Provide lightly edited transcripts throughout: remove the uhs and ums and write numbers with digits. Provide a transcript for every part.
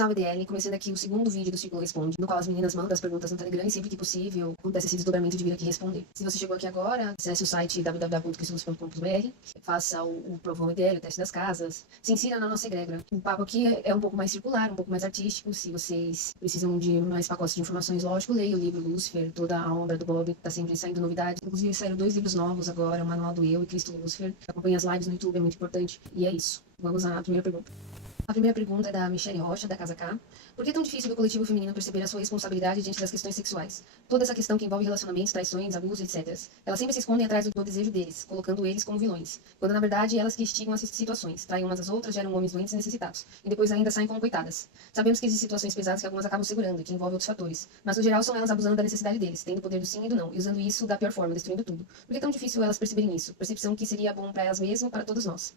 Salve DL, começando aqui o segundo vídeo do Círculo Responde, no qual as meninas mandam as perguntas no Telegram e sempre que possível acontece esse desdobramento de vir aqui responder. Se você chegou aqui agora, acesse o site www.crisolus.com.br, faça o Provão EDL, o teste das casas, se insira na nossa egrégora. O papo aqui é um pouco mais circular, um pouco mais artístico. Se vocês precisam de mais pacotes de informações, lógico, leia o livro Lúcifer, toda a obra do Bob, tá sempre saindo novidades. Inclusive saíram 2 livros novos agora, o Manual do Eu e Cristo Lúcifer. Acompanhe as lives no YouTube, é muito importante. E é isso. Vamos à primeira pergunta. A primeira pergunta é da Michelle Rocha, da Casa K. Por que é tão difícil do coletivo feminino perceber a sua responsabilidade diante das questões sexuais? Toda essa questão que envolve relacionamentos, traições, abuso, etc. Elas sempre se escondem atrás do desejo deles, colocando eles como vilões, quando na verdade elas que instigam essas situações, traem umas às outras, geram homens doentes e necessitados, e depois ainda saem como coitadas. Sabemos que existem situações pesadas que algumas acabam segurando, que envolvem outros fatores, mas no geral são elas abusando da necessidade deles, tendo o poder do sim e do não, e usando isso da pior forma, destruindo tudo. Por que é tão difícil elas perceberem isso? Percepção que seria bom para elas mesmas e para todos nós.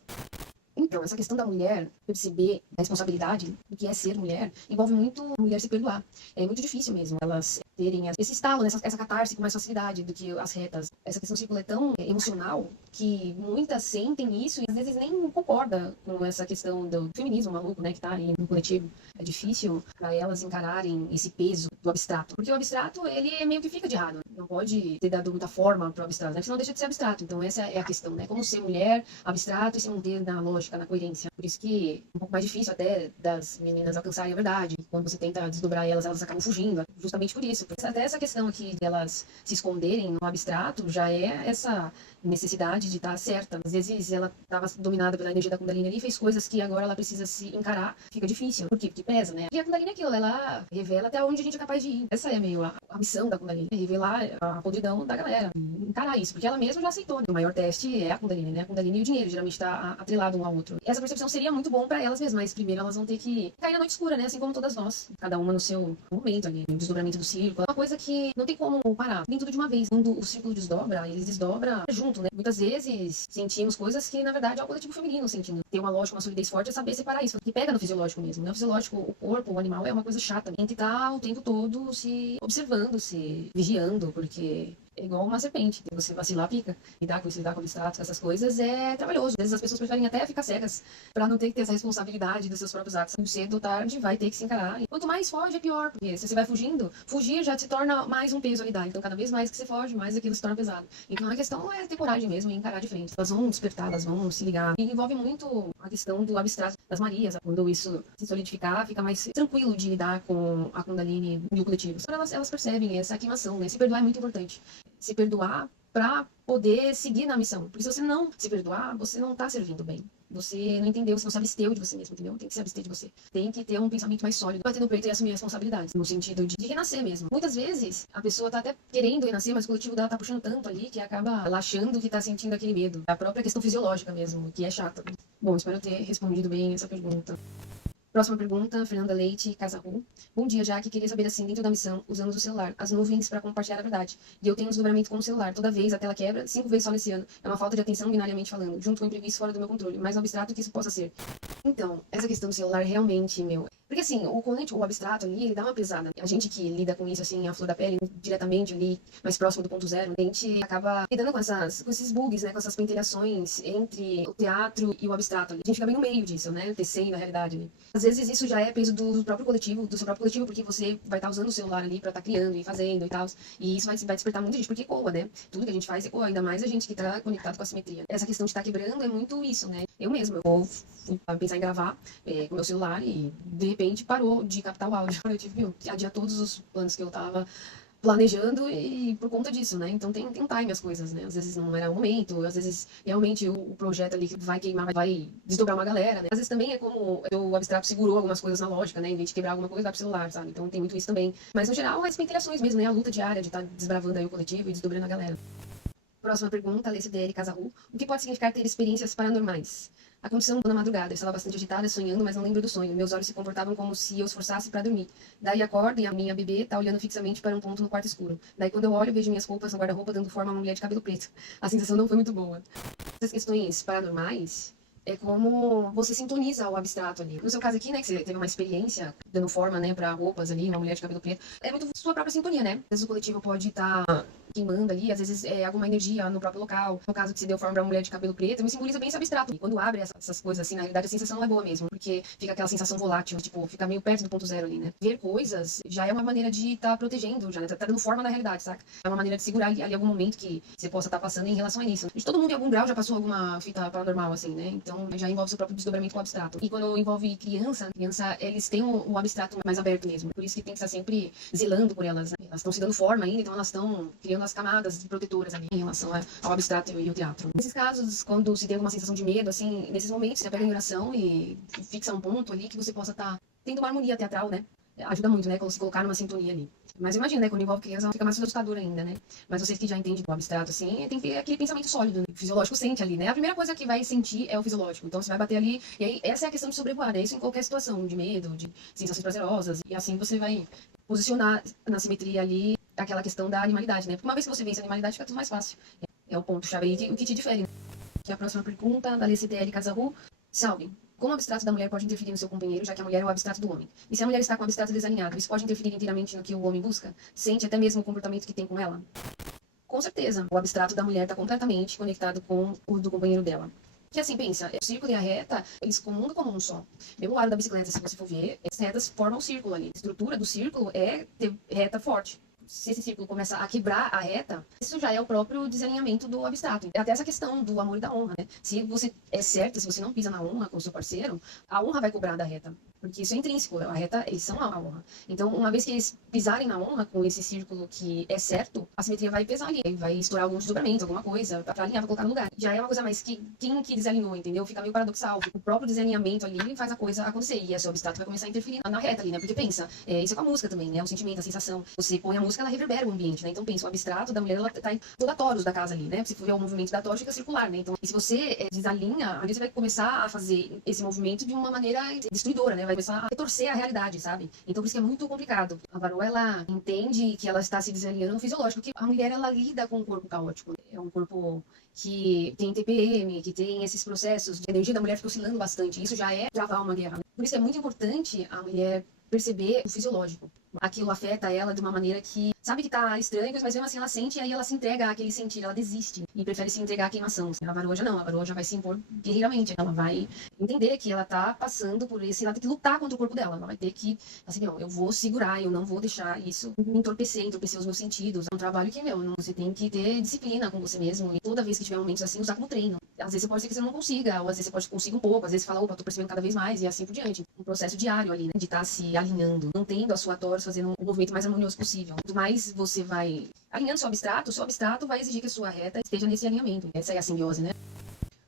Então, essa questão da mulher perceber a responsabilidade do que é ser mulher, envolve muito a mulher se perdoar. É muito difícil mesmo elas terem esse estalo, essa catarse com mais facilidade do que as retas. Essa questão círculo é tão emocional que muitas sentem isso e às vezes nem concordam com essa questão do feminismo maluco, né, que tá aí no coletivo. É difícil para elas encararem esse peso do abstrato. Porque o abstrato, ele meio que fica de errado. Não pode ter dado muita forma pro abstrato, né? Senão deixa de ser abstrato. Então essa é a questão, né? Como ser mulher, abstrato e se manter na lógica, na coerência. Por isso que é um pouco mais difícil até das meninas alcançarem a verdade. Quando você tenta desdobrar elas, elas acabam fugindo. Justamente por isso. Até essa questão aqui de elas se esconderem no abstrato já é essa necessidade de estar certa. Às vezes ela estava dominada pela energia da Kundalini ali e fez coisas que agora ela precisa se encarar. Fica difícil. Por quê? Porque pesa, né? E a Kundalini é aquilo, ela revela até onde a gente é capaz de ir. Essa é meio a missão da Kundalini. É revelar a podridão da galera. E encarar isso. Porque ela mesma já aceitou, né? O maior teste é a Kundalini, né? A Kundalini e o dinheiro geralmente está atrelado um ao outro. E essa percepção seria muito bom para elas mesmas, mas primeiro elas vão ter que cair na noite escura, né? Assim como todas nós. Cada uma no seu momento ali. O desdobramento do círculo. É uma coisa que não tem como parar. Vem tudo de uma vez. Quando o círculo desdobra, eles desdobram junto, né? Muitas vezes sentimos coisas que, na verdade, é o coletivo feminino sentindo. Ter uma lógica, uma solidez forte é saber separar isso. Que pega no fisiológico mesmo, né? O fisiológico, o corpo, o animal é uma coisa chata. Tem que estar o tempo todo se observando, se vigiando, porque é igual uma serpente. Você vacilar, pica. Lidar com isso, lidar com abstratos, essas coisas é trabalhoso. Às vezes as pessoas preferem até ficar cegas pra não ter que ter essa responsabilidade dos seus próprios atos. Cedo ou tarde vai ter que se encarar. E quanto mais foge, é pior. Porque se você vai fugindo, fugir já se torna mais um peso a lidar. Então cada vez mais que você foge, mais aquilo se torna pesado. Então a questão é ter coragem mesmo e encarar de frente. Elas vão despertar, elas vão se ligar. E envolve muito a questão do abstrato das Marias. Quando isso se solidificar, fica mais tranquilo de lidar com a Kundalini e o coletivo. Elas percebem essa queimação, né? Se perdoar é muito importante. Se perdoar para poder seguir na missão. Porque se você não se perdoar, você não tá servindo bem. Você não entendeu, você não se absteu de você mesmo, entendeu? Tem que se abster de você. Tem que ter um pensamento mais sólido, bater no peito e assumir responsabilidades, no sentido de renascer mesmo. Muitas vezes, a pessoa tá até querendo renascer, mas o coletivo dela tá puxando tanto ali que acaba achando que tá sentindo aquele medo. É a própria questão fisiológica mesmo, que é chata. Bom, espero ter respondido bem essa pergunta. Próxima pergunta, Fernanda Leite, Casarru. Bom dia, Jaque. Queria saber assim, dentro da missão, usamos o celular, as nuvens para compartilhar a verdade. E eu tenho um desdobramento com o celular. Toda vez a tela quebra, 5 vezes só nesse ano. É uma falta de atenção binariamente falando, junto com o imprevisto fora do meu controle. Mais abstrato que isso possa ser. Então, essa questão do celular realmente, meu... Porque assim, o abstrato ali, ele dá uma pesada. A gente que lida com isso, assim, a flor da pele, diretamente ali, mais próximo do ponto zero, a gente acaba lidando com esses bugs, né, com essas pentelhações entre o teatro e o abstrato ali. A gente fica bem no meio disso, né, tecendo a realidade ali. Às vezes isso já é peso do próprio coletivo, do seu próprio coletivo, porque você vai estar usando o celular ali pra estar criando e fazendo e tal. E isso vai despertar muita gente, porque ecoa, né? Tudo que a gente faz ecoa, ainda mais a gente que tá conectado com a simetria. Essa questão de estar quebrando é muito isso, né? Eu mesmo, eu fui pensar em gravar com meu celular e de repente parou de captar o áudio. Eu tive que adiar todos os planos que eu tava planejando e por conta disso, né? Então tem um time as coisas, né? Às vezes não era o momento, às vezes realmente o projeto ali vai queimar, vai desdobrar uma galera, né? Às vezes também é como o abstrato segurou algumas coisas na lógica, né? Em vez de quebrar alguma coisa, vai pro celular, sabe? Então tem muito isso também. Mas no geral, as pentilhações mesmo, né? A luta diária de estar desbravando aí o coletivo e desdobrando a galera. Próxima pergunta, Alessia DL Casarru. O que pode significar ter experiências paranormais? A condição na madrugada, eu estava bastante agitada, sonhando, mas não lembro do sonho. Meus olhos se comportavam como se eu esforçasse para dormir. Daí acordo e a minha bebê está olhando fixamente para um ponto no quarto escuro. Daí quando eu olho, vejo minhas roupas no guarda-roupa dando forma a uma mulher de cabelo preto. A sensação não foi muito boa. Essas questões paranormais é como você sintoniza o abstrato ali. No seu caso aqui, né, que você teve uma experiência dando forma, né, pra roupas ali, uma mulher de cabelo preto. É muito sua própria sintonia, né? Às vezes o coletivo pode estar queimando ali, às vezes é alguma energia no próprio local. No caso que se deu forma pra mulher de cabelo preto, me simboliza bem esse abstrato. E quando abre essas coisas assim, na realidade a sensação não é boa mesmo, porque fica aquela sensação volátil, tipo, fica meio perto do ponto zero ali, né? Ver coisas já é uma maneira de estar protegendo, já, né? Tá dando forma na realidade, saca? É uma maneira de segurar ali algum momento que você possa estar passando em relação a isso. E todo mundo em algum grau já passou alguma fita paranormal, assim, né? Então já envolve seu próprio desdobramento com o abstrato. E quando envolve criança, eles têm o abstrato mais aberto mesmo. Por isso que tem que estar sempre zelando por elas, né? Elas estão se dando forma ainda, então elas estão criando as camadas protetoras ali em relação ao abstrato e ao teatro. Nesses casos, quando se tem alguma sensação de medo, assim, nesses momentos você pega a oração e fixa um ponto ali que você possa estar tendo uma harmonia teatral, né? Ajuda muito, né? Quando se colocar numa sintonia ali. Mas imagina, né? Quando envolve criança, fica mais assustador ainda, né? Mas vocês que já entendem do abstrato, assim, tem que ter aquele pensamento sólido, né? O fisiológico sente ali, né? A primeira coisa que vai sentir é o fisiológico. Então você vai bater ali, e aí essa é a questão de sobrevoar, né? Isso em qualquer situação, de medo, de sensações prazerosas. E assim você vai posicionar na simetria ali aquela questão da animalidade, né? Porque uma vez que você vence a animalidade, fica tudo mais fácil. É o ponto-chave aí, o que te difere. Que é a próxima pergunta, da LCTL Casarru. Salve. Como o abstrato da mulher pode interferir no seu companheiro, já que a mulher é o abstrato do homem? E se a mulher está com o abstrato desalinhado, isso pode interferir inteiramente no que o homem busca? Sente até mesmo o comportamento que tem com ela? Com certeza, o abstrato da mulher está completamente conectado com o do companheiro dela. Que assim, pensa, o círculo e a reta, eles comungam como um só. Mesmo o lado da bicicleta, se você for ver, as retas formam o círculo ali. A estrutura do círculo é ter reta forte. Se esse círculo começa a quebrar a reta, isso já é o próprio desalinhamento do abstrato. Até essa questão do amor e da honra, né? Se você é certo, se você não pisa na honra com o seu parceiro, a honra vai cobrar da reta. Porque isso é intrínseco, a reta, eles são a honra. Então, uma vez que eles pisarem na honra com esse círculo que é certo, a simetria vai pesar ali, vai estourar algum desdobramento, alguma coisa, pra alinhar, pra colocar no lugar. Já é uma coisa mais que quem que desalinhou, entendeu? Fica meio paradoxal. O próprio desalinhamento ali faz a coisa acontecer. E esse abstrato vai começar a interferir na reta ali, né? Porque pensa, isso é com a música também, né? O sentimento, a sensação. Você põe a música, ela reverbera o ambiente, né? Então pensa, o abstrato da mulher, ela tá em toda a torus da casa ali, né? Se for ver o movimento da torus, fica circular, né? Então, e se você desalinha, ali você vai começar a fazer esse movimento de uma maneira destruidora, né? Vai começar a retorcer a realidade, sabe? Então por isso que é muito complicado. A varoa, ela entende que ela está se desalinhando no fisiológico, porque a mulher, ela lida com um corpo caótico. É um corpo que tem TPM, que tem esses processos de energia da mulher fica oscilando bastante. Isso já é travar uma guerra. Por isso é muito importante a mulher perceber o fisiológico. Aquilo afeta ela de uma maneira que sabe que tá estranho, mas mesmo assim ela sente e aí ela se entrega àquele sentir, ela desiste e prefere se entregar à queimação. A varoa já não, a varoa já vai se impor guerreiramente. Ela vai entender que ela tá passando por esse, ela tem que lutar contra o corpo dela. Ela vai ter que, assim, ó, eu vou segurar, eu não vou deixar isso me entorpecer os meus sentidos. É um trabalho que, você tem que ter disciplina com você mesmo e toda vez que tiver momentos assim, usar como treino. Às vezes você pode ser que você não consiga, ou às vezes você pode conseguir um pouco, às vezes você fala, opa, tô percebendo cada vez mais e assim por diante. Um processo diário ali, né, de estar se alinhando, mantendo a sua torre, fazendo um movimento mais harmonioso possível. Quanto mais você vai alinhando seu abstrato vai exigir que a sua reta esteja nesse alinhamento. Essa é a simbiose, né?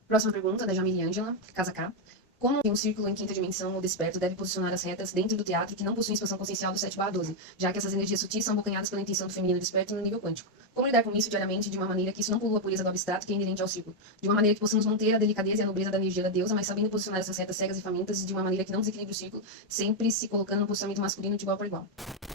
Próxima pergunta, da Jamile Ângela, Casa K. Como um círculo em quinta dimensão ou desperto deve posicionar as retas dentro do teatro que não possuem expansão consciencial do 7/12, já que essas energias sutis são abocanhadas pela intenção do feminino desperto no nível quântico? Como lidar com isso diariamente de uma maneira que isso não polua a pureza do abstrato que é inerente ao círculo? De uma maneira que possamos manter a delicadeza e a nobreza da energia da deusa, mas sabendo posicionar essas retas cegas e famintas de uma maneira que não desequilibre o círculo, sempre se colocando no posicionamento masculino de igual para igual.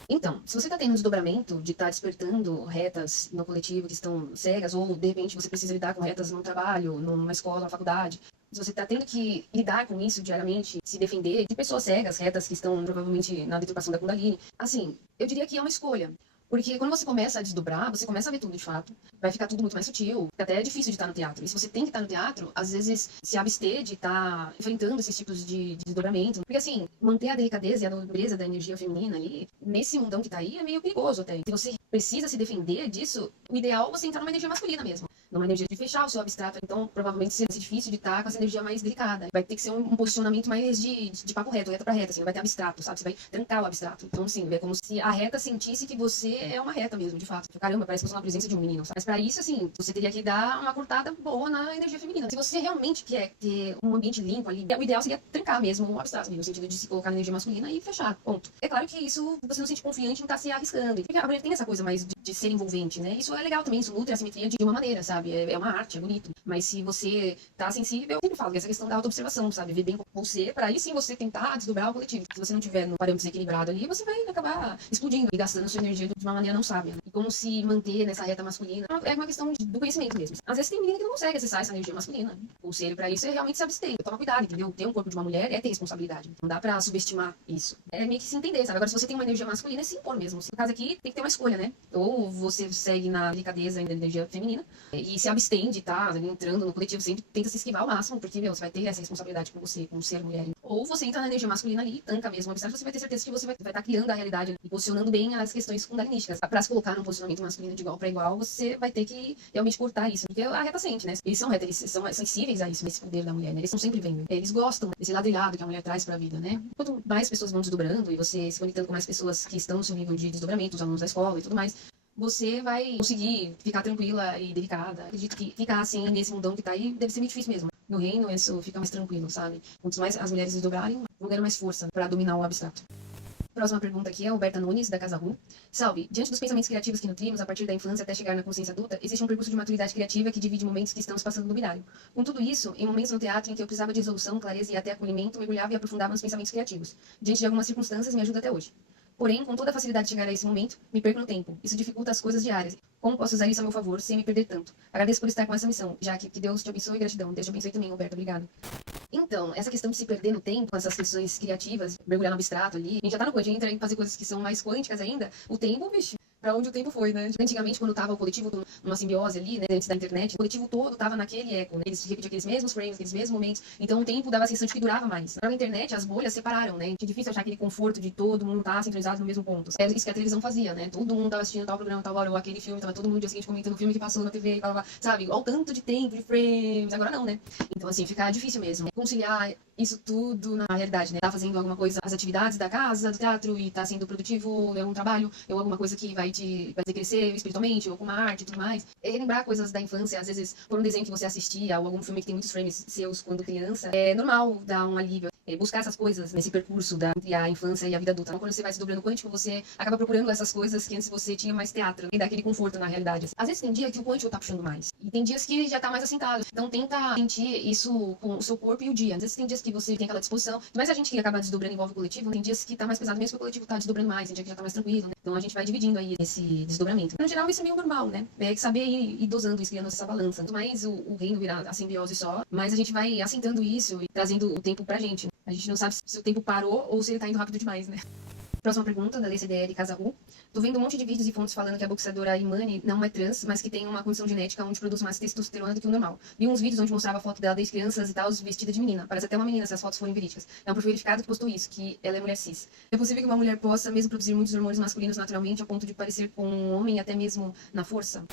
Então, se você está tendo um desdobramento de estar despertando retas no coletivo que estão cegas, ou de repente você precisa lidar com retas no trabalho, numa escola, numa faculdade, se você está tendo que lidar com isso diariamente, se defender de pessoas cegas, retas que estão provavelmente na deturpação da Kundalini, assim, eu diria que é uma escolha. Porque quando você começa a desdobrar, você começa a ver tudo de fato. Vai ficar tudo muito mais sutil. Até é difícil de estar no teatro. E se você tem que estar no teatro, às vezes se abster de estar enfrentando esses tipos de desdobramento. Porque assim, manter a delicadeza e a nobreza da energia feminina ali, nesse mundão que tá aí, é meio perigoso até. Se você precisa se defender disso, o ideal é você entrar numa energia masculina mesmo. Numa energia de fechar o seu abstrato. Então, provavelmente, seria difícil de estar com essa energia mais delicada. Vai ter que ser um posicionamento mais de papo reto, reta pra reta, assim. Não vai ter abstrato, sabe? Você vai trancar o abstrato. Então, assim, é como se a reta sentisse que você é uma reta mesmo, de fato. Caramba, parece que eu sou na presença de um menino, sabe? Mas pra isso, assim, você teria que dar uma cortada boa na energia feminina. Se você realmente quer ter um ambiente limpo ali, o ideal seria trancar mesmo o abstrato, no sentido de se colocar na energia masculina e fechar, ponto. É claro que isso, você não se sente confiante em estar se arriscando. Porque a mulher tem essa coisa mais de ser envolvente, né? Isso é legal também, isso nutre a simetria de uma maneira, sabe? sabe? É uma arte, é bonito. Mas se você tá sensível, eu sempre falo que essa questão da autoobservação, sabe? Ver bem com você, pra aí sim você tentar desdobrar o coletivo. Se você não tiver no parâmetro desequilibrado ali, você vai acabar explodindo e gastando sua energia de uma maneira não sábia. E como se manter nessa reta masculina é uma questão do conhecimento mesmo. Às vezes tem menina que não consegue acessar essa energia masculina. O conselho pra isso é realmente se abster. Toma cuidado, entendeu? Ter um corpo de uma mulher é ter responsabilidade. Não dá pra subestimar isso. É meio que se entender, sabe? Agora, se você tem uma energia masculina, é se impor mesmo. No caso aqui, tem que ter uma escolha, né? Ou você segue na delicadeza e na energia feminina e se abstém de estar entrando no coletivo, sempre tenta se esquivar ao máximo, porque, meu, você vai ter essa responsabilidade com você, com ser mulher. Ou você entra na energia masculina ali, tanca mesmo o abstrato, você vai ter certeza que você vai estar criando a realidade e posicionando bem as questões kundalinísticas. Pra se colocar num posicionamento masculino de igual para igual, você vai ter que realmente cortar isso, porque a reta sente, né? Eles são reta, eles são sensíveis a isso, nesse poder da mulher, né? Eles estão sempre vendo. Eles gostam desse ladrilhado que a mulher traz pra vida, né? Quanto mais pessoas vão desdobrando e você se conectando com mais pessoas que estão no seu nível de desdobramento, os alunos da escola e tudo mais, você vai conseguir ficar tranquila e delicada. Acredito que ficar assim nesse mundão que tá aí deve ser muito difícil mesmo. No reino, isso fica mais tranquilo, sabe? Quanto mais as mulheres desdobrarem, vão ganhar mais força pra dominar o abstrato. Próxima pergunta aqui é a Alberta Nunes, da Casa Ru. Salve, diante dos pensamentos criativos que nutrimos a partir da infância até chegar na consciência adulta, existe um percurso de maturidade criativa que divide momentos que estamos passando no binário. Com tudo isso, em momentos no teatro em que eu precisava de resolução, clareza e até acolhimento, mergulhava e aprofundava nos pensamentos criativos. Diante de algumas circunstâncias, me ajuda até hoje. Porém, com toda a facilidade de chegar a esse momento, me perco no tempo. Isso dificulta as coisas diárias. Como posso usar isso a meu favor, sem me perder tanto? Agradeço por estar com essa missão, já que Deus te abençoe e gratidão. Deus te abençoe também, Alberto. Obrigado. Então, essa questão de se perder no tempo, essas questões criativas, mergulhar no abstrato ali, a gente já tá no quântico, entra em fazer coisas que são mais quânticas ainda, o tempo, bicho, pra onde o tempo foi, né? Antigamente, quando tava o coletivo numa simbiose ali, né, antes da internet, o coletivo todo tava naquele eco, né? Eles repetiam aqueles mesmos frames, aqueles mesmos momentos, então o tempo dava a sensação de que durava mais. Na internet, as bolhas separaram, né? É difícil achar aquele conforto de todo mundo estar sincronizado no mesmo ponto. É isso que a televisão fazia, né? Todo mundo tava assistindo tal programa, tal hora, ou aquele filme, tava todo mundo no dia seguinte comentando o filme que passou na TV, sabe? Olha o tanto de tempo, de frames, agora não, né? Então, assim, fica difícil mesmo conciliar isso tudo na realidade, né? Tá fazendo alguma coisa, as atividades da casa, do teatro, e tá sendo produtivo, é um trabalho, ou alguma coisa que vai fazer crescer espiritualmente, ou com uma arte e tudo mais. É lembrar coisas da infância, às vezes, por um desenho que você assistia, ou algum filme que tem muitos frames seus quando criança, é normal dar um alívio. Buscar essas coisas nesse percurso entre a infância e a vida adulta. Então, quando você vai se dobrando quântico, você acaba procurando essas coisas que antes você tinha mais teatro, e dá aquele conforto na realidade. Às vezes tem dia que o quântico tá puxando mais, e tem dias que já tá mais assentado. Então tenta sentir isso com o seu corpo e o dia. Às vezes tem dias que você tem aquela disposição, mas a gente que acaba desdobrando envolve o coletivo, tem dias que tá mais pesado mesmo que o coletivo tá desdobrando mais, tem dia que já tá mais tranquilo, né? Então a gente vai dividindo aí esse desdobramento. No geral, isso é meio normal, né? É saber ir dosando isso, criando essa balança. Quanto mais o reino virar a simbiose só, mais a gente vai assentando isso e trazendo o tempo pra gente. A gente não sabe se o tempo parou ou se ele tá indo rápido demais, né? Próxima pergunta, da DCDL Casa Ru. Tô vendo um monte de vídeos e fontes falando que a boxeadora Imani não é trans, mas que tem uma condição genética onde produz mais testosterona do que o normal. Vi uns vídeos onde mostrava a foto dela desde crianças e tal, vestida de menina. Parece até uma menina se as fotos forem verídicas. É um perfil verificado que postou isso, que ela é mulher cis. É possível que uma mulher possa mesmo produzir muitos hormônios masculinos naturalmente, ao ponto de parecer com um homem até mesmo na força?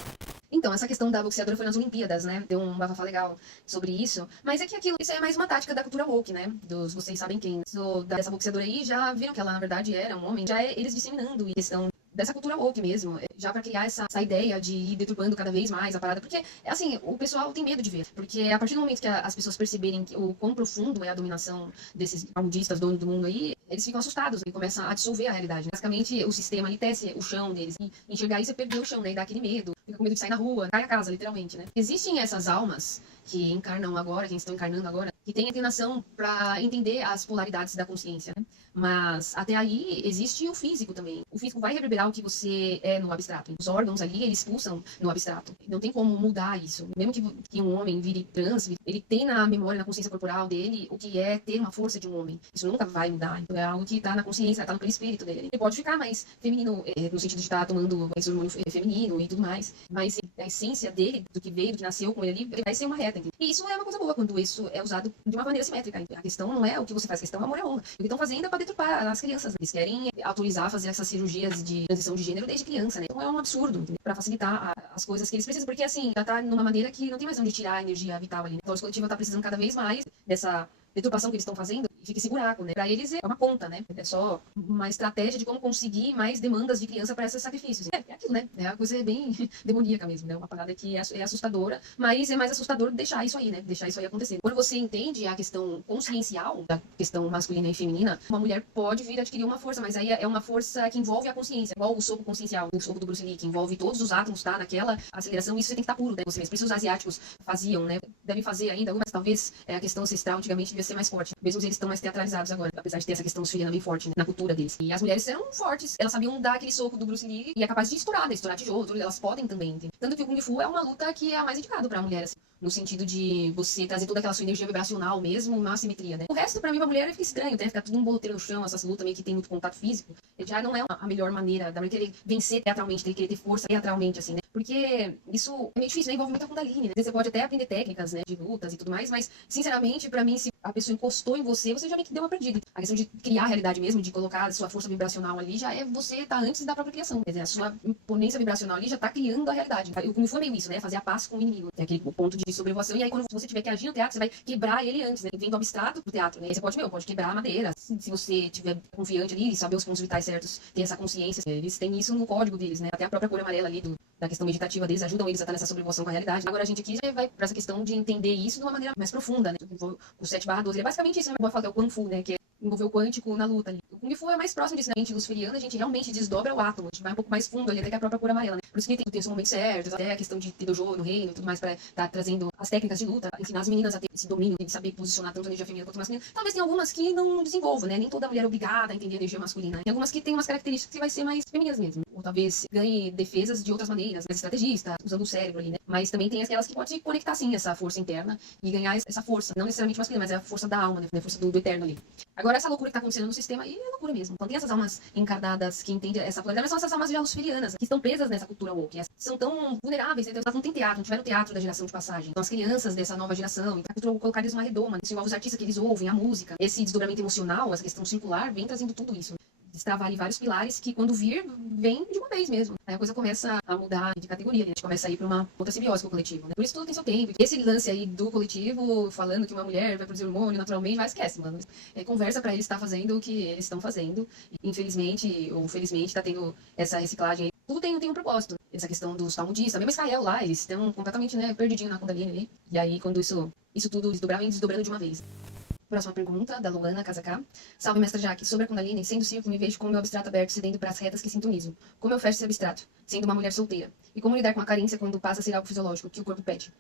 Então, essa questão da boxeadora foi nas Olimpíadas, né? Deu um bafafá legal sobre isso. Mas é que isso é mais uma tática da cultura woke, né? Dos vocês sabem quem. Dessa boxeadora aí, já viram que ela, na verdade, era um homem. Já é eles disseminando a questão dessa cultura woke mesmo, já pra criar essa ideia de ir deturpando cada vez mais a parada, porque, assim, o pessoal tem medo de ver, porque a partir do momento que as pessoas perceberem o quão profundo é a dominação desses budistas, donos do mundo aí, eles ficam assustados e começam a dissolver a realidade. Basicamente, o sistema ali tece o chão deles, e enxergar isso é perder o chão, né, e dá aquele medo, fica com medo de sair na rua, cai a casa, literalmente, né. Existem essas almas que encarnam agora, que estão encarnando agora, que têm a inclinação para entender as polaridades da consciência, né? Mas até aí existe o físico também. O físico vai reverberar o que você é no abstrato. Os órgãos ali, eles pulsam no abstrato. Não tem como mudar isso. Mesmo que um homem vire trans, ele tem na memória, na consciência corporal dele, o que é ter uma força de um homem. Isso nunca vai mudar. Então é algo que tá na consciência, tá no perispírito dele. Ele pode ficar mais feminino, no sentido de estar tomando esse hormônio feminino e tudo mais. Mas a essência dele, do que veio, do que nasceu com ele ali, vai ser uma reta. Entendeu? E isso é uma coisa boa, quando isso é usado de uma maneira simétrica. A questão não é o que você faz, a questão é amor e honra. O que estão fazendo é pra deturpar as crianças. Eles querem autorizar fazer essas cirurgias de transição de gênero desde criança, né? Então é um absurdo, entendeu? Pra facilitar as coisas que eles precisam, porque assim, já tá numa maneira que não tem mais onde tirar a energia vital ali, né? Então a coletiva tá precisando cada vez mais dessa deturpação que eles estão fazendo, fica esse buraco, né? Pra eles é uma conta, né? É só uma estratégia de como conseguir mais demandas de criança para esses sacrifícios. É aquilo, né? É uma coisa bem demoníaca mesmo, né? Uma parada que é assustadora, mas é mais assustador deixar isso aí, né? Deixar isso aí acontecer. Quando você entende a questão consciencial da questão masculina e feminina, uma mulher pode vir a adquirir uma força, mas aí é uma força que envolve a consciência, igual o soco consciencial, o soco do Bruce Lee, que envolve todos os átomos, tá? Naquela aceleração, isso você tem que estar puro, né? Você mesmo. Por isso os asiáticos faziam, né? Devem fazer ainda, mas talvez a questão ancestral antigamente devia ser mais forte. Mesmo eles estão mais teatralizados agora, apesar de ter essa questão sufrida bem forte, né? Na cultura deles. E as mulheres eram fortes, elas sabiam dar aquele soco do Bruce Lee e é capaz de estourar, né? Estourar tijolo, tudo, elas podem também, entende? Tanto que o Kung Fu é uma luta que é a mais indicada pra mulher, assim. No sentido de você trazer toda aquela sua energia vibracional mesmo, uma simetria, né? O resto, pra mim, pra mulher, fica estranho, né? Ficar tudo um boloteiro no chão, essas lutas meio que tem muito contato físico. Já não é a melhor maneira da mulher querer vencer teatralmente, querer ter força teatralmente, assim, né? Porque isso é meio difícil, né? Envolve muita Kundalini, né? Você pode até aprender técnicas, né? De lutas e tudo mais, mas, sinceramente, pra mim, se a pessoa encostou em você, você já meio que deu uma perdida. A questão de criar a realidade mesmo, de colocar a sua força vibracional ali, já é você tá antes da própria criação. Quer dizer, a sua imponência vibracional ali já tá criando a realidade. O Kung Fu é meio isso, né? Fazer a paz com o inimigo. É aquele ponto de sobrevoação. E aí, quando você tiver que agir no teatro, você vai quebrar ele antes, né? Vem do abstrato pro teatro, né? Aí você pode quebrar a madeira. Se você tiver confiante ali e saber os pontos vitais certos, ter essa consciência, eles têm isso no código deles, né? Até a própria cor amarela ali da questão meditativa deles ajudam eles a estar nessa sobrevoação com a realidade. Agora a gente aqui já vai pra essa questão de entender isso de uma maneira mais profunda, né? O 7/12 é basicamente isso, né? Eu falo que é o Kung Fu, né? Que é envolver o quântico na luta ali. O Kung Fu é mais próximo disso, né? A gente luciferiana, a gente realmente desdobra o átomo, a gente vai um pouco mais fundo ali, até que a própria cor amarela, né? Por isso que tem o seu momento certo, até a questão de ter dojo no reino e tudo mais, pra estar trazendo as técnicas de luta, ensinar as meninas a ter esse domínio, de saber posicionar tanto a energia feminina quanto masculina. Talvez tem algumas que não desenvolvam, né? Nem toda mulher é obrigada a entender a energia masculina. Tem algumas que tem umas características que vai ser mais femininas mesmo. Ou talvez ganhe defesas de outras maneiras, mais estrategista, usando o cérebro ali, né? Mas também tem aquelas que podem conectar, sim, essa força interna e ganhar essa força, não necessariamente masculina, mas é a força da alma, né? A força do eterno ali. Agora, essa loucura que tá acontecendo no sistema aí é loucura mesmo. Então tem essas almas encarnadas que entendem essa polaridade, mas são essas almas já luciferianas, que estão presas nessa cultura woke. São tão vulneráveis, né? Então, elas não têm teatro, não tiveram teatro da geração de passagem. Então as crianças dessa nova geração, a cultura colocar eles numa redoma, né? Os artistas que eles ouvem, a música, esse desdobramento emocional, essa questão circular, vem trazendo tudo isso. Destravar ali vários pilares que, quando vir, vem de uma vez mesmo. Aí a coisa começa a mudar de categoria, a gente começa a ir para uma outra simbiose com o coletivo, né? Por isso tudo tem seu tempo. Esse lance aí do coletivo, falando que uma mulher vai produzir hormônio naturalmente, vai, esquece, mano. Conversa para eles estar fazendo o que eles estão fazendo. Infelizmente, ou felizmente, tá tendo essa reciclagem aí. Tudo tem um propósito. Essa questão dos talmudistas, mesmo Israel lá, eles estão completamente, né, perdidinho na Kundalini ali. E aí, quando isso tudo desdobrar, vem desdobrando de uma vez. Próxima pergunta, da Luana Casaká. Salve, mestra Jaque. Sobre a Kundalini, sendo círculo, me vejo como meu abstrato aberto, cedendo para as retas que sintonizo. Como eu fecho esse abstrato, sendo uma mulher solteira? E como lidar com a carência quando passa a ser algo fisiológico, que o corpo pede?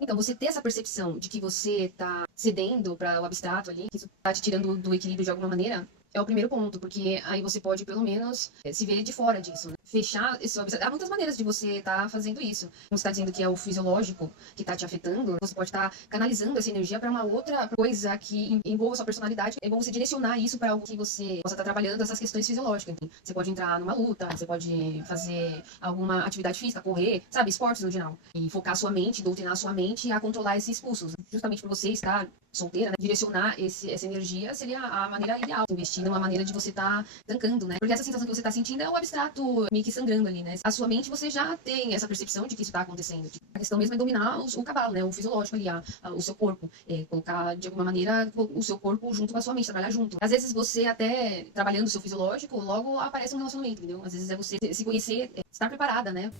Então, você ter essa percepção de que você tá cedendo para o abstrato ali, que isso tá te tirando do equilíbrio de alguma maneira, é o primeiro ponto, porque aí você pode, pelo menos, se ver de fora disso, né? Fechar esse obstáculo. Há muitas maneiras de você estar fazendo isso. Como você está dizendo que é o fisiológico que está te afetando, você pode estar canalizando essa energia para uma outra coisa que envolva a sua personalidade. É bom você direcionar isso para algo que você possa estar trabalhando essas questões fisiológicas. Então, você pode entrar numa luta, você pode fazer alguma atividade física, correr, sabe, esportes no geral. E focar sua mente, doutrinar sua mente a controlar esses pulsos. Justamente por você estar solteira, né? Direcionar essa energia seria a maneira ideal. Investir numa maneira de você estar tancando, né? Porque essa sensação que você está sentindo é o abstrato meio que sangrando ali, né? A sua mente, você já tem essa percepção de que isso está acontecendo. A questão mesmo é dominar o cavalo, né? O fisiológico ali, o seu corpo. Colocar, de alguma maneira, o seu corpo junto com a sua mente, trabalhar junto. Às vezes você até, trabalhando o seu fisiológico, logo aparece um relacionamento, entendeu? Às vezes é você se conhecer, estar preparada, né?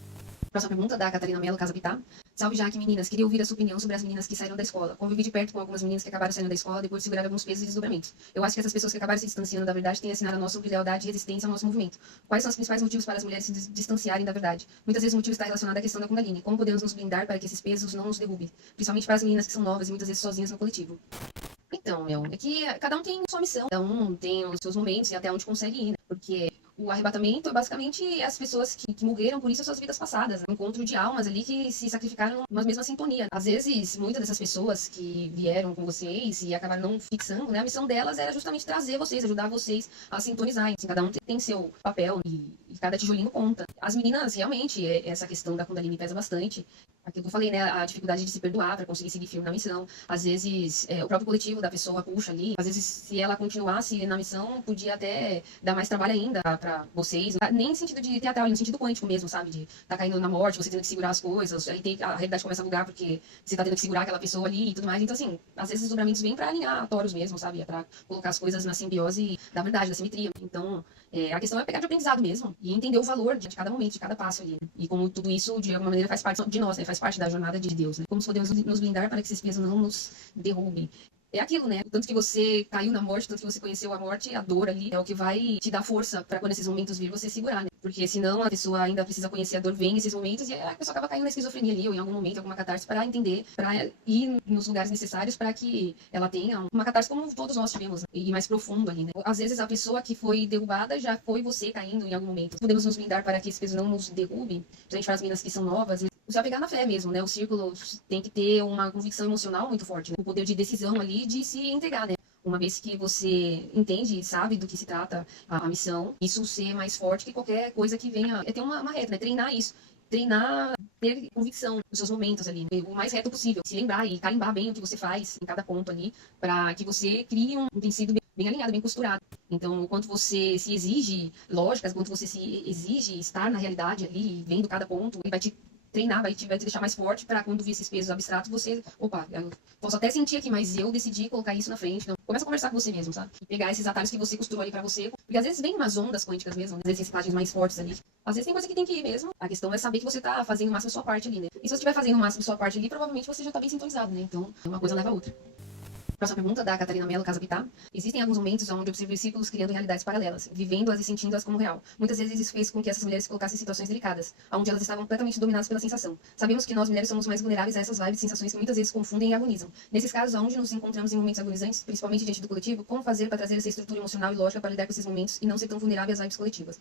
Próxima pergunta, da Catarina Mello, Casa Pitá. Salve, Jaque, meninas. Queria ouvir a sua opinião sobre as meninas que saíram da escola. Convivi de perto com algumas meninas que acabaram saindo da escola depois de segurar alguns pesos e desdobramentos. Eu acho que essas pessoas que acabaram se distanciando da verdade têm ensinado a nós sobre lealdade e resistência ao nosso movimento. Quais são os principais motivos para as mulheres se distanciarem da verdade? Muitas vezes o motivo está relacionado à questão da Kundalini. Como podemos nos blindar para que esses pesos não nos derrubem? Principalmente para as meninas que são novas e muitas vezes sozinhas no coletivo. Então, é que cada um tem sua missão, cada um tem os seus momentos e até onde consegue ir, né? Porque o arrebatamento é basicamente as pessoas que morreram por isso as suas vidas passadas. Um encontro de almas ali que se sacrificaram numa mesma sintonia. Às vezes, muitas dessas pessoas que vieram com vocês e acabaram não fixando, né? A missão delas era justamente trazer vocês, ajudar vocês a sintonizar. Assim, cada um tem seu papel e cada tijolinho conta. As meninas, realmente, essa questão da Kundalini pesa bastante. Aquilo que eu falei, né? A dificuldade de se perdoar para conseguir seguir firme na missão. Às vezes, o próprio coletivo da pessoa puxa ali. Às vezes, se ela continuasse na missão, podia até dar mais trabalho ainda para pra vocês, nem no sentido de teatral, no sentido quântico mesmo, sabe? De tá caindo na morte, você tendo que segurar as coisas, aí a realidade começa a bugar porque você tá tendo que segurar aquela pessoa ali e tudo mais. Então, assim, às vezes os desdobramentos vêm pra alinhar Taurus mesmo, sabe? É pra colocar as coisas na simbiose da verdade, da simetria. Então, a questão é pegar de aprendizado mesmo e entender o valor de cada momento, de cada passo ali, né? E como tudo isso, de alguma maneira, faz parte de nós, né? Faz parte da jornada de Deus, né? Como podemos nos blindar para que esses pesos não nos derrubem. É aquilo, né? Tanto que você caiu na morte, tanto que você conheceu a morte, a dor ali é o que vai te dar força para quando esses momentos vir você segurar, né? Porque senão a pessoa ainda precisa conhecer a dor, vem esses momentos e a pessoa acaba caindo na esquizofrenia ali, ou em algum momento, alguma catarse para entender, para ir nos lugares necessários para que ela tenha uma catarse como todos nós tivemos, né? E mais profundo ali, né? Às vezes a pessoa que foi derrubada já foi você caindo em algum momento. Podemos nos blindar para que esse peso não nos derrube, principalmente para as meninas que são novas, você vai pegar na fé mesmo, né? O círculo tem que ter uma convicção emocional muito forte, né? O poder de decisão ali de se entregar, né? Uma vez que você entende e sabe do que se trata a missão, isso ser mais forte que qualquer coisa que venha. É ter uma reta, né? Treinar isso. Treinar, ter convicção nos seus momentos ali, né? O mais reto possível. Se lembrar e carimbar bem o que você faz em cada ponto ali, para que você crie um tecido bem alinhado, bem costurado. Então, o quanto você se exige lógicas, quanto você se exige estar na realidade ali, vendo cada ponto, ele vai te treinar, vai te deixar mais forte para quando vir esses pesos abstratos, você, opa, eu posso até sentir aqui, mas eu decidi colocar isso na frente. Então, começa a conversar com você mesmo, sabe? E pegar esses atalhos que você costurou ali para você, porque às vezes vem umas ondas quânticas mesmo, às vezes reciclagens mais fortes ali. Às vezes tem coisa que tem que ir mesmo. A questão é saber que você tá fazendo o máximo da sua parte ali, né? E se você estiver fazendo o máximo da sua parte ali, provavelmente você já tá bem sintonizado, né? Então, uma coisa leva a outra. Próxima pergunta, da Catarina Mello, Casa Bittar. Existem alguns momentos onde observei círculos criando realidades paralelas, vivendo-as e sentindo-as como real. Muitas vezes isso fez com que essas mulheres se colocassem em situações delicadas, onde elas estavam completamente dominadas pela sensação. Sabemos que nós mulheres somos mais vulneráveis a essas vibes e sensações que muitas vezes confundem e agonizam. Nesses casos, onde nos encontramos em momentos agonizantes, principalmente diante do coletivo, como fazer para trazer essa estrutura emocional e lógica para lidar com esses momentos e não ser tão vulnerável às vibes coletivas?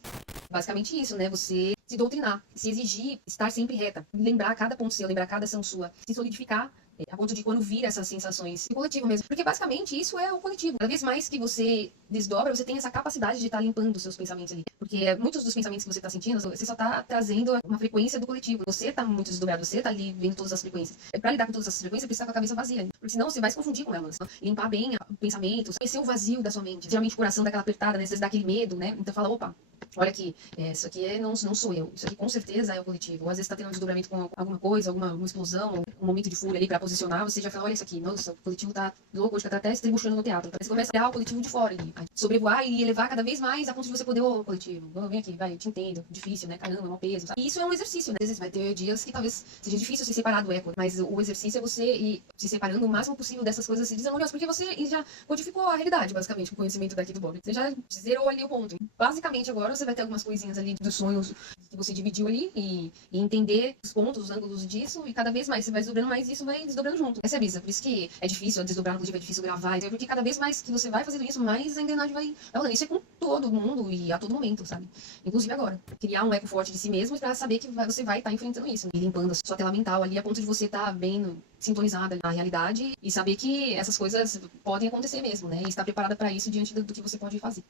Basicamente isso, né? Você se doutrinar, se exigir estar sempre reta, lembrar cada ponto seu, lembrar cada ação sua, se solidificar a ponto de quando vir essas sensações do coletivo mesmo. Porque basicamente isso é o coletivo. Cada vez mais que você desdobra, você tem essa capacidade de estar limpando os seus pensamentos ali. Porque muitos dos pensamentos que você está sentindo, você só está trazendo uma frequência do coletivo. Você está muito desdobrado, você está ali vendo todas as frequências. Para lidar com todas essas frequências, precisa estar com a cabeça vazia. Porque senão você vai se confundir com elas. Limpar bem o pensamento, conhecer o vazio da sua mente. Geralmente o coração dá aquela apertada, né? Às vezes dá aquele medo, né? Então fala, opa, olha aqui, isso aqui não sou eu. Isso aqui com certeza é o coletivo. Ou às vezes está tendo um desdobramento com alguma coisa, uma explosão, um momento de fúria ali para posicionar, você já fala, olha isso aqui, nossa, o coletivo tá louco, hoje tá até se tribuchando no teatro. Você começa a olhar o coletivo de fora ali, sobrevoar e elevar cada vez mais a ponto de você poder, ô, coletivo, vem aqui, vai, eu te entendo, difícil, né, caramba, é um peso, sabe? E isso é um exercício, né, às vezes vai ter dias que talvez seja difícil se separar do eco, mas o exercício é você ir se separando o máximo possível dessas coisas desarmoniosas, porque você já codificou a realidade, basicamente, com o conhecimento daqui do Bob. Você já zerou ali o ponto. Basicamente, agora você vai ter algumas coisinhas ali dos sonhos que você dividiu ali e entender os pontos, os ângulos disso, e cada vez mais você vai desdobrando mais isso, vai desdobrando junto. Essa é a brisa. Por isso que é difícil desdobrar, inclusive é difícil gravar, porque cada vez mais que você vai fazendo isso, mais a engrenagem vai rolando. Isso é com todo mundo e a todo momento, sabe? Inclusive agora. Criar um eco forte de si mesmo pra saber que você vai estar enfrentando isso, né? E limpando a sua tela mental ali a ponto de você estar bem sintonizada na realidade e saber que essas coisas podem acontecer mesmo, né? E estar preparada para isso diante do que você pode fazer.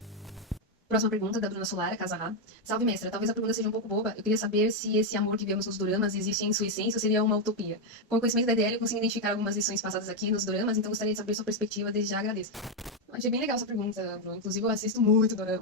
Próxima pergunta, da Bruna Solar, Casa A. Salve, mestra. Talvez a pergunta seja um pouco boba. Eu queria saber se esse amor que vemos nos doramas existe em sua essência ou seria uma utopia. Com o conhecimento da IDL, eu consigo identificar algumas lições passadas aqui nos doramas, então gostaria de saber sua perspectiva, desde já agradeço. Achei bem legal essa pergunta, Bruno. Inclusive, eu assisto muito dorama.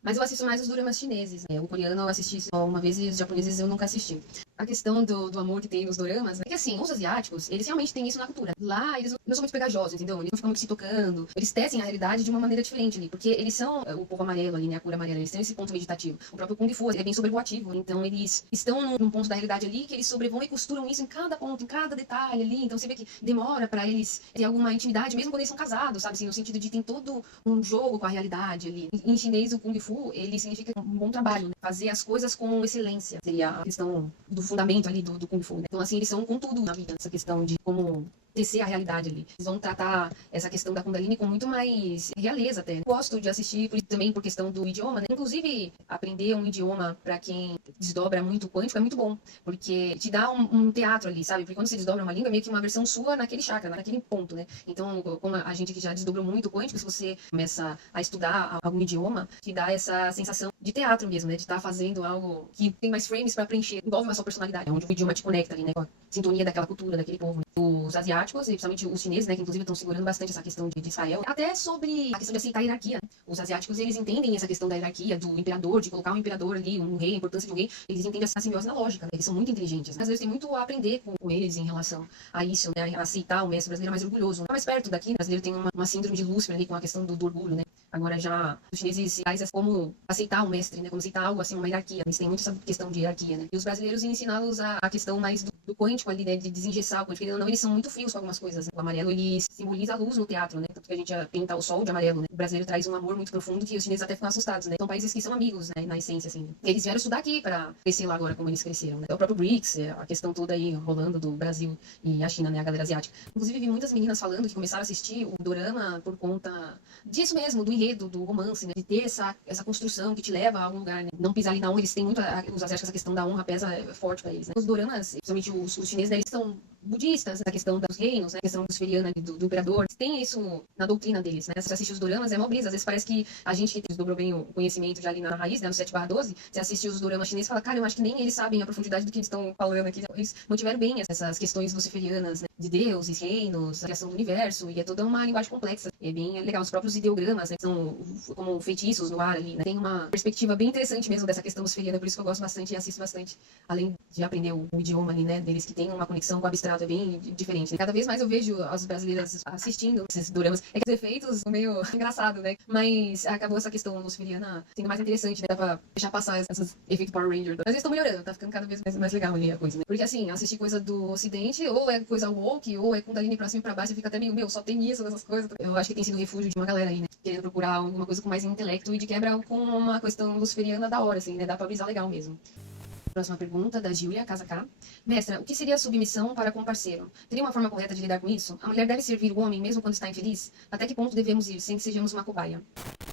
Mas eu assisto mais os doramas chineses, né? O coreano eu assisti só uma vez e os japoneses eu nunca assisti. A questão do amor que tem nos doramas, é que assim, os asiáticos, eles realmente têm isso na cultura. Lá, eles não são muito pegajosos, entendeu? Eles não ficam muito se tocando. Eles tecem a realidade de uma maneira diferente ali, porque eles são o povo amarelo ali, né? A cor amarela, eles têm esse ponto meditativo. O próprio Kung Fu é bem sobrevoativo, então eles estão num ponto da realidade ali que eles sobrevão e costuram isso em cada ponto, em cada detalhe ali. Então você vê que demora pra eles ter alguma intimidade, mesmo quando eles são casados, sabe? Assim, no sentido de tem todo um jogo com a realidade ali. Em chinês, o Kung Fu, ele significa um bom trabalho, né? Fazer as coisas com excelência. Seria a questão do fundamento ali do Kung Fu, né? Então, assim, eles são com tudo na vida. Essa questão de como tecer a realidade ali. Eles vão tratar essa questão da Kundalini com muito mais realeza até, né? Gosto de assistir também por questão do idioma, né? Inclusive, aprender um idioma pra quem desdobra muito o quântico é muito bom, porque te dá um teatro ali, sabe? Porque quando você desdobra uma língua, é meio que uma versão sua naquele chakra, naquele ponto, né? Então, como a gente que já desdobrou muito o quântico, se você começa a estudar algum idioma, te dá essa sensação de teatro mesmo, né? De estar fazendo algo que tem mais frames pra preencher, envolve uma sua personalidade, onde o idioma te conecta ali, né? Com a sintonia daquela cultura, daquele povo, né? Os asiáticos asiáticos, e principalmente os chineses, né, que inclusive estão segurando bastante essa questão de Israel, até sobre a questão de aceitar a hierarquia. Os asiáticos, eles entendem essa questão da hierarquia, do imperador, de colocar um imperador ali, um rei, a importância de um rei, eles entendem essa simbiose na lógica, né? Eles são muito inteligentes. Às vezes tem muito a aprender com eles em relação a isso, né, a aceitar o mestre brasileiro mais orgulhoso. Tá mais perto daqui, né? O brasileiro tem uma síndrome de Lúcifer ali com a questão do orgulho, né? Agora já os chineses fazem como aceitar o mestre, né? Como aceitar algo assim, uma hierarquia. Eles têm muito essa questão de hierarquia, né? E os brasileiros ensiná-los a questão mais do quântico ali, né? De desengessar o quântico. Porque não, eles são muito frios com algumas coisas, né? O amarelo, ele simboliza a luz no teatro, né? Tanto que a gente pinta o sol de amarelo, né? O brasileiro traz um amor muito profundo que os chineses até ficam assustados, né? São países que são amigos, né? Na essência, assim. E eles vieram estudar aqui para crescer lá agora, como eles cresceram, né? É o próprio BRICS, a questão toda aí rolando do Brasil e a China, né? A galera asiática. Inclusive, vi muitas meninas falando que começaram a assistir o dorama por conta disso mesmo, do enredo, do romance, né? De ter essa construção que te leva a algum lugar, né? Não pisar ali na honra, eles têm muito, os asiáticos, essa questão da honra pesa forte pra eles, né? Os doramas, principalmente os chineses, né, eles são budistas, a questão dos reinos, né, a questão dos ferianos, do imperador, tem isso na doutrina deles, né? Se você assiste os doramas, é mó brisa, às vezes parece que a gente que dobrou bem o conhecimento já ali na raiz, né, no 7/12, você assiste os doramas chineses e fala, cara, eu acho que nem eles sabem a profundidade do que eles estão falando aqui, eles mantiveram bem essas questões luciferianas, né, de deuses, reinos, a criação do universo, e é toda uma linguagem complexa, é bem legal, os próprios ideogramas, né, são como feitiços no ar ali, né, tem uma perspectiva bem interessante mesmo dessa questão luciferiana, por isso que eu gosto bastante e assisto bastante, além de aprender o idioma ali, né, deles que tem uma conexão com o abstrato, é bem diferente, né? Cada vez mais eu vejo as brasileiras assistindo esses doramas, é que os efeitos são meio engraçado, né, mas acabou essa questão luciferiana sendo mais interessante, né, dá pra deixar passar esses efeitos Power Ranger, mas eles estão melhorando, tá ficando cada vez mais legal ali a coisa, né, porque assim, assistir coisa do ocidente, ou é coisa woke, ou é Kundalini pra cima e pra baixo, fica até meio, meu, só tem isso, essas coisas, eu acho que tem sido o refúgio de uma galera aí, né, querendo procurar alguma coisa com mais intelecto e de quebra com uma questão luciferiana da hora, assim, né, dá pra brisar legal mesmo. Próxima pergunta, da Júlia, Casa K. Mestra, o que seria a submissão para com o parceiro? Teria uma forma correta de lidar com isso? A mulher deve servir o homem mesmo quando está infeliz? Até que ponto devemos ir, sem que sejamos uma cobaia?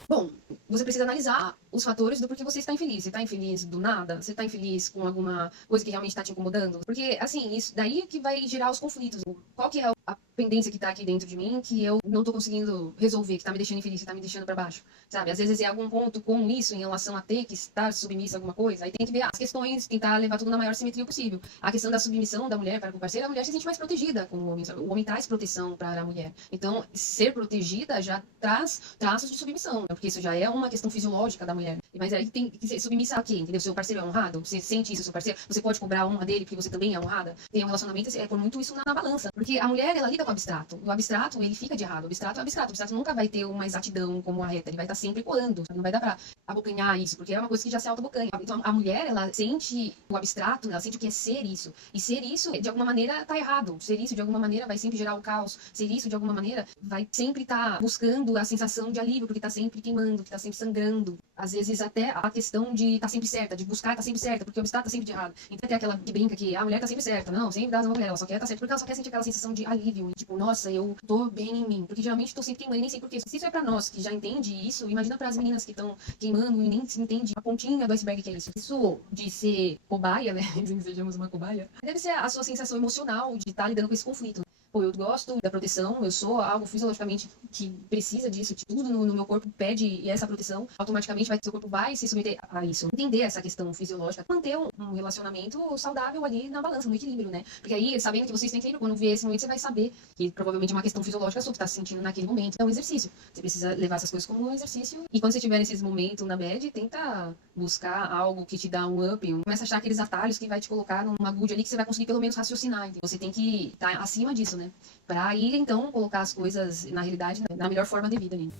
Bom, você precisa analisar os fatores do porquê você está infeliz. Você está infeliz do nada? Você está infeliz com alguma coisa que realmente está te incomodando? Porque, assim, isso daí que vai gerar os conflitos. Qual que é a pendência que está aqui dentro de mim que eu não estou conseguindo resolver, que está me deixando infeliz, que está me deixando para baixo, sabe? Às vezes é algum ponto com isso em relação a ter que estar submissa a alguma coisa. Aí tem que ver as questões, tentar levar tudo na maior simetria possível. A questão da submissão da mulher para com o parceiro, a mulher se sente mais protegida com o homem, sabe? O homem traz proteção para a mulher. Então, ser protegida já traz traços de submissão, né? Porque isso já é uma questão fisiológica da mulher. Mas aí tem que ser submissa a quê? Entendeu? Seu parceiro é honrado? Você sente isso, seu parceiro? Você pode cobrar a honra dele porque você também é honrada? Tem um relacionamento, é por muito isso na balança. Porque a mulher, ela lida com o abstrato. O abstrato, ele fica de errado. O abstrato é abstrato. O abstrato nunca vai ter uma exatidão como a reta. Ele vai estar sempre ecoando. Não vai dar pra abocanhar isso, porque é uma coisa que já se auto-abocanha. Então, a mulher, ela sente o abstrato, ela sente o que é ser isso. E ser isso, de alguma maneira, tá errado. Ser isso, de alguma maneira, vai sempre gerar o caos. Ser isso, de alguma maneira, vai sempre estar buscando a sensação de alívio, porque tá sempre queimando, que tá sempre sangrando. Às vezes, até a questão de estar sempre certa, de buscar estar sempre certa, porque o abstrato tá sempre de errado. Então, tem aquela que brinca que a mulher tá sempre certa. Não, sempre dá as mulher, ela só quer estar certa, porque ela só quer sentir aquela sensação de alívio. E, tipo, nossa, eu tô bem em mim. Porque geralmente tô sempre queimando e nem sei porquê. Se isso é pra nós, que já entende isso, imagina para as meninas que estão queimando e nem se entende a pontinha do iceberg que é isso. Isso de ser cobaia, né? Dizem que sejamos uma cobaia. Deve ser a sua sensação emocional de estar lidando com esse conflito. Pô, eu gosto da proteção, eu sou algo fisiologicamente que precisa disso, tudo no meu corpo pede essa proteção, automaticamente seu corpo vai se submeter a isso. Entender essa questão fisiológica, manter um relacionamento saudável ali na balança, no equilíbrio, né? Porque aí, sabendo que vocês têm equilíbrio, quando vê esse momento, você vai saber que provavelmente é uma questão fisiológica sua, que tá se sentindo naquele momento. É um exercício. Você precisa levar essas coisas como um exercício. E quando você tiver nesses momentos na bad, tenta buscar algo que te dá um up, começa a achar aqueles atalhos que vai te colocar numa good ali que você vai conseguir pelo menos raciocinar. Então, você tem que estar acima disso, né? Para ir, então, colocar as coisas na realidade, né, na melhor forma de vida ali.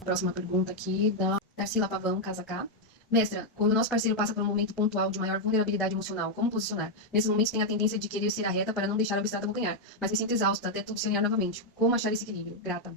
A próxima pergunta aqui da Darcila Pavão, Casa K. Mestra, quando o nosso parceiro passa por um momento pontual de maior vulnerabilidade emocional, como posicionar? Nesses momentos tem a tendência de querer ser a reta para não deixar o abstrato abocanhar, mas me sinto exausta até tudo se alinhar novamente. Como achar esse equilíbrio? Grata.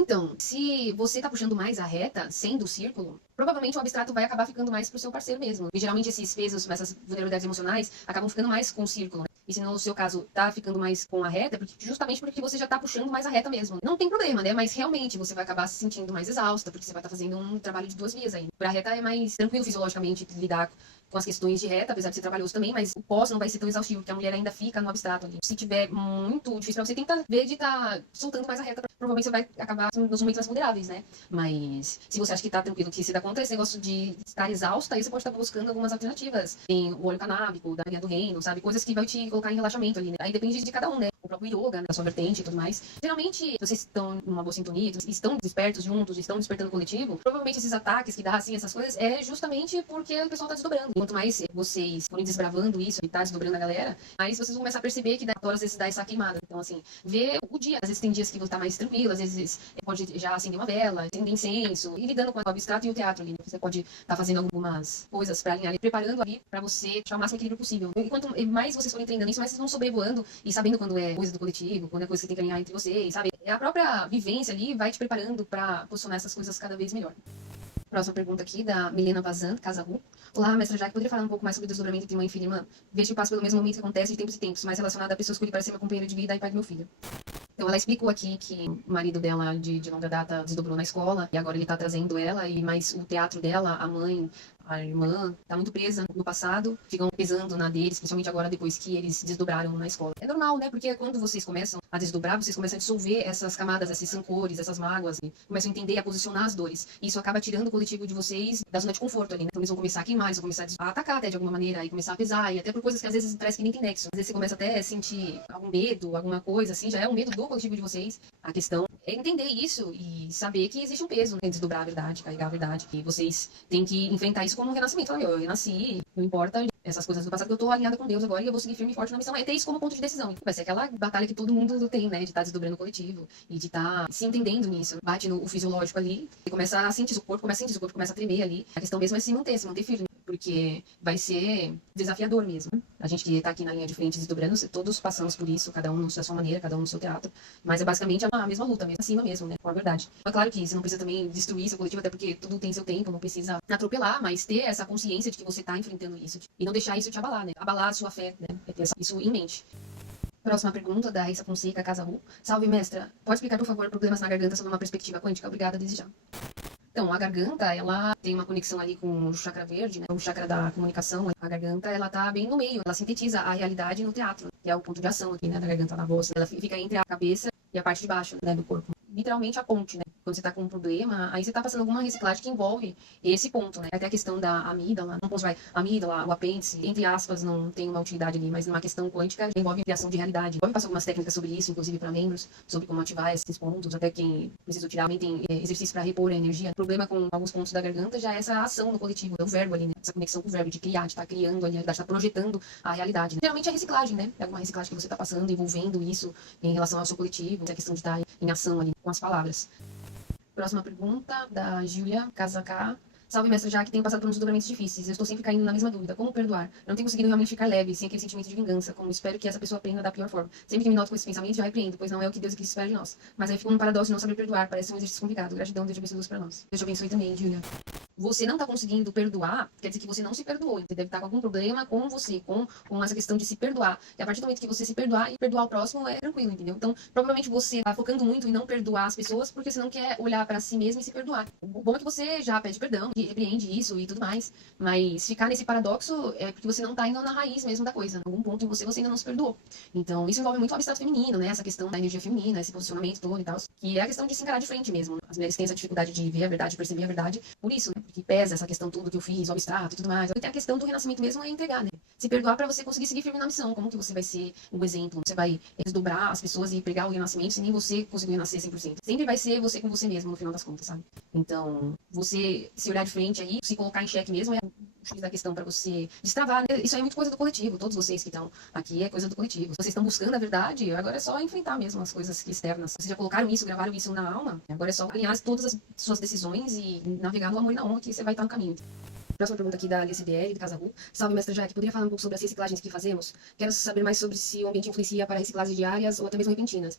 Então, se você tá puxando mais a reta, sendo o círculo, provavelmente o abstrato vai acabar ficando mais pro seu parceiro mesmo. E geralmente esses pesos, essas vulnerabilidades emocionais, acabam ficando mais com o círculo, né? E se no seu caso tá ficando mais com a reta, justamente porque você já tá puxando mais a reta mesmo. Não tem problema, né? Mas realmente você vai acabar se sentindo mais exausta, porque você vai estar fazendo um trabalho de duas vias aí. Pra reta é mais tranquilo fisiologicamente lidar com as questões de reta, apesar de ser trabalhoso também, mas o pós não vai ser tão exaustivo, porque a mulher ainda fica no abstrato ali. Se tiver muito difícil pra você, tenta ver de estar soltando mais a reta, provavelmente você vai acabar nos momentos mais vulneráveis, né? Mas se você acha que tá tranquilo, que se dá conta esse negócio de estar exausta, aí você pode estar buscando algumas alternativas. Tem o óleo canábico, da Maria do Reino, sabe? Coisas que vai te colocar em relaxamento ali, né? Aí depende de cada um, né? o próprio yoga, né, a sua vertente e tudo mais. Geralmente, vocês estão numa boa sintonia, estão despertos juntos, estão despertando o coletivo, provavelmente esses ataques que dá, assim, essas coisas, é justamente porque o pessoal tá desdobrando. Quanto mais vocês forem desbravando isso e tá desdobrando a galera, mais vocês vão começar a perceber que às vezes dá essa queimada. Então, assim, ver o dia. Às vezes tem dias que você tá mais tranquilo, às vezes pode já acender uma vela, acender incenso, e lidando com o abstrato e o teatro ali, né? Você pode estar fazendo algumas coisas pra alinhar ali, preparando ali pra você tirar o máximo equilíbrio possível. E quanto mais vocês forem treinando isso, mais vocês vão sobrevoando e sabendo quando é coisa do coletivo, quando é coisa que você tem que alinhar entre vocês, sabe? A própria vivência ali vai te preparando pra posicionar essas coisas cada vez melhor. Próxima pergunta aqui, da Milena Vazan, Casa Ru. Olá, mestra Jaque, poderia falar um pouco mais sobre o desdobramento entre mãe e filha e irmã? Vejo que passo pelo mesmo momento que acontece de tempos em tempos, mais relacionado a pessoas que escolhi para ser meu companheiro de vida e pai do meu filho. Então, ela explicou aqui que o marido dela, de longa data, desdobrou na escola, e agora ele tá trazendo ela, e mais o teatro dela, a mãe, a irmã, tá muito presa no passado, ficam pesando na deles, principalmente agora depois que eles desdobraram na escola. É normal, né? Porque quando vocês começam a desdobrar, vocês começam a dissolver essas camadas, esses rancores, essas mágoas, e começam a entender e a posicionar as dores. E isso acaba tirando o coletivo de vocês da zona de conforto ali, né? Então eles vão começar a queimar, eles vão começar a atacar até de alguma maneira, e começar a pesar, e até por coisas que às vezes parece que nem tem nexo. Às vezes você começa até a sentir algum medo, alguma coisa assim, já é um medo do coletivo de vocês. A questão é entender isso e saber que existe um peso, né? Desdobrar a verdade, carregar a verdade. E vocês têm que enfrentar isso como um renascimento. Eu renasci, não importa essas coisas do passado, que eu tô alinhada com Deus agora e eu vou seguir firme e forte na missão. É ter isso como ponto de decisão. Vai ser aquela batalha que todo mundo tem, né? De estar desdobrando o coletivo e de estar se entendendo nisso. Bate no fisiológico ali e começa a sentir, o corpo começa a sentir, o corpo começa a tremer ali. A questão mesmo é se manter firme. Porque vai ser desafiador mesmo. A gente que tá aqui na linha de frente desdobrando, todos passamos por isso, cada um na sua maneira, cada um no seu teatro. Mas é basicamente a mesma luta, mesmo acima mesmo, né? Com a verdade. É claro que você não precisa também destruir seu coletivo, até porque tudo tem seu tempo, não precisa atropelar, mas ter essa consciência de que você tá enfrentando isso. E não deixar isso te abalar, né? Abalar a sua fé, né? É ter isso em mente. Próxima pergunta, da Raíssa Fonseca, Casa Ru. Salve, mestra. Pode explicar, por favor, problemas na garganta sob uma perspectiva quântica? Obrigada, desde já. Então, a garganta, ela tem uma conexão ali com o chakra verde, né? O chakra da comunicação. A garganta, ela tá bem no meio. Ela sintetiza a realidade no teatro, que é o ponto de ação aqui, né? Da garganta, na voz. Ela fica entre a cabeça e a parte de baixo, né? Do corpo. Literalmente a ponte, né? Quando você tá com um problema, aí você tá passando alguma reciclagem que envolve esse ponto, né? Até a questão da amígdala, não vai, a amígdala, o apêndice, entre aspas, não tem uma utilidade ali, mas numa questão quântica envolve criação de realidade. Envolve passar algumas técnicas sobre isso, inclusive para membros, sobre como ativar esses pontos, até quem precisa tirar, também tem exercício para repor a energia. O problema com alguns pontos da garganta já é essa ação no coletivo, é o verbo ali, né? Essa conexão com o verbo de criar, de estar criando ali, de estar projetando a realidade. Né? Geralmente é reciclagem, né? É alguma reciclagem que você tá passando, envolvendo isso em relação ao seu coletivo, é a questão de estar em ação ali, com as palavras. Próxima pergunta, da Júlia Casaca. Salve, mestre Jaque, tenho passado por uns desdobramentos difíceis. Eu estou sempre caindo na mesma dúvida. Como perdoar? Eu não tenho conseguido realmente ficar leve, sem aquele sentimento de vingança, como espero que essa pessoa aprenda da pior forma. Sempre que me noto com esse pensamento, já repreendo, pois não é o que Deus quis espera de nós. Mas aí fico num paradoxo de não saber perdoar. Parece um exercício complicado. Gratidão, Deus abençoe para nós. Deus te abençoe também, Júlia. Você não tá conseguindo perdoar, quer dizer que você não se perdoou. Você deve estar com algum problema com você, com essa questão de se perdoar. E a partir do momento que você se perdoar e perdoar o próximo, é tranquilo, entendeu? Então, provavelmente você tá focando muito em não perdoar as pessoas porque você não quer olhar pra si mesmo e se perdoar. O bom é que você já pede perdão, e repreende isso e tudo mais. Mas ficar nesse paradoxo é porque você não tá indo na raiz mesmo da coisa. Em algum ponto em você ainda não se perdoou. Então, isso envolve muito o abstrato feminino, né? Essa questão da energia feminina, esse posicionamento todo e tal. Que é a questão de se encarar de frente mesmo. As mulheres têm essa dificuldade de ver a verdade, perceber a verdade. Por isso, né? Porque pesa essa questão tudo que eu fiz, o abstrato e tudo mais. Tem a questão do renascimento mesmo é entregar, né? Se perdoar pra você conseguir seguir firme na missão. Como que você vai ser um exemplo? Você vai desdobrar as pessoas e pregar o renascimento se nem você conseguiu renascer 100%. Sempre vai ser você com você mesmo no final das contas, sabe? Então, você se olhar de frente aí, se colocar em xeque mesmo é o X da questão pra você destravar, né? Isso aí é muito coisa do coletivo. Todos vocês que estão aqui é coisa do coletivo. Vocês estão buscando a verdade, agora é só enfrentar mesmo as coisas externas. Vocês já colocaram isso, gravaram isso na alma, agora é só alinhar todas as suas decisões e navegar no amor e na honra que você vai estar no caminho. Próxima pergunta aqui da Alice BL, de Casa Ru. Salve, mestre Jaque. Poderia falar um pouco sobre as reciclagens que fazemos? Quero saber mais sobre se o ambiente influencia para reciclagens diárias ou até mesmo repentinas.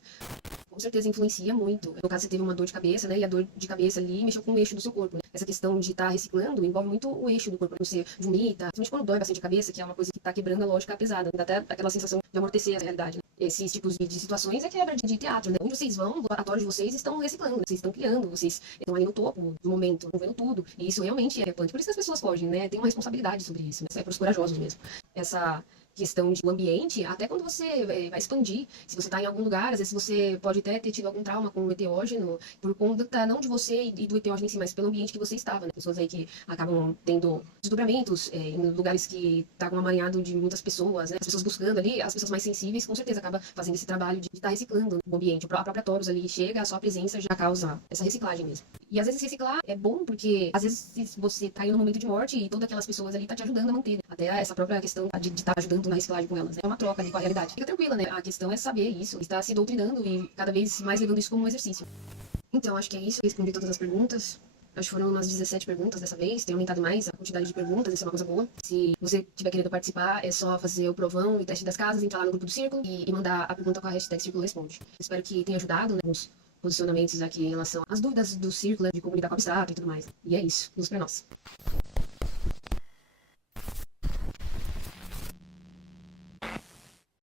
Com certeza influencia muito. No caso, você teve uma dor de cabeça, né? E a dor de cabeça ali mexeu com o eixo do seu corpo. Né? Essa questão de estar reciclando envolve muito o eixo do corpo. Você vomita, principalmente quando dói bastante a cabeça, que é uma coisa que está quebrando a lógica pesada. Dá até aquela sensação de amortecer a realidade. Né? Esses tipos de situações é quebra de teatro, né? Onde vocês vão, os laboratórios de vocês estão reciclando, vocês estão criando, vocês estão ali no topo do momento, estão vendo tudo. E isso realmente é relevante. Por isso que as pessoas fogem, né? Tem uma responsabilidade sobre isso, né? Isso é para os corajosos mesmo. Essa questão do ambiente, até quando você vai expandir. Se você está em algum lugar, às vezes você pode até ter tido algum trauma com o enteógeno, por conta não de você e do enteógeno em si, mas pelo ambiente que você estava, né? Pessoas aí que acabam tendo desdobramentos em lugares que tá com um amaranhado de muitas pessoas, né? As pessoas buscando ali, as pessoas mais sensíveis, com certeza acaba fazendo esse trabalho de estar reciclando o ambiente. A própria Taurus ali chega, a sua presença já causa essa reciclagem mesmo. E às vezes reciclar é bom porque, às vezes, se você tá em um momento de morte e todas aquelas pessoas ali tá te ajudando a manter, né? Até essa própria questão de estar ajudando na reciclagem com elas, né? É uma troca ali com a realidade. Fica tranquila, né? A questão é saber isso, estar se doutrinando e cada vez mais levando isso como um exercício. Então, acho que é isso. Respondi todas as perguntas. Acho que foram umas 17 perguntas dessa vez. Tem aumentado mais a quantidade de perguntas, isso é uma coisa boa. Se você estiver querendo participar, é só fazer o provão e teste das casas, entrar lá no grupo do Círculo e mandar a pergunta com a hashtag Círculo Responde. Espero que tenha ajudado, né, nos posicionamentos aqui em relação às dúvidas do Círculo, de como lidar com o abstrato e tudo mais. E é isso. Luz pra nós.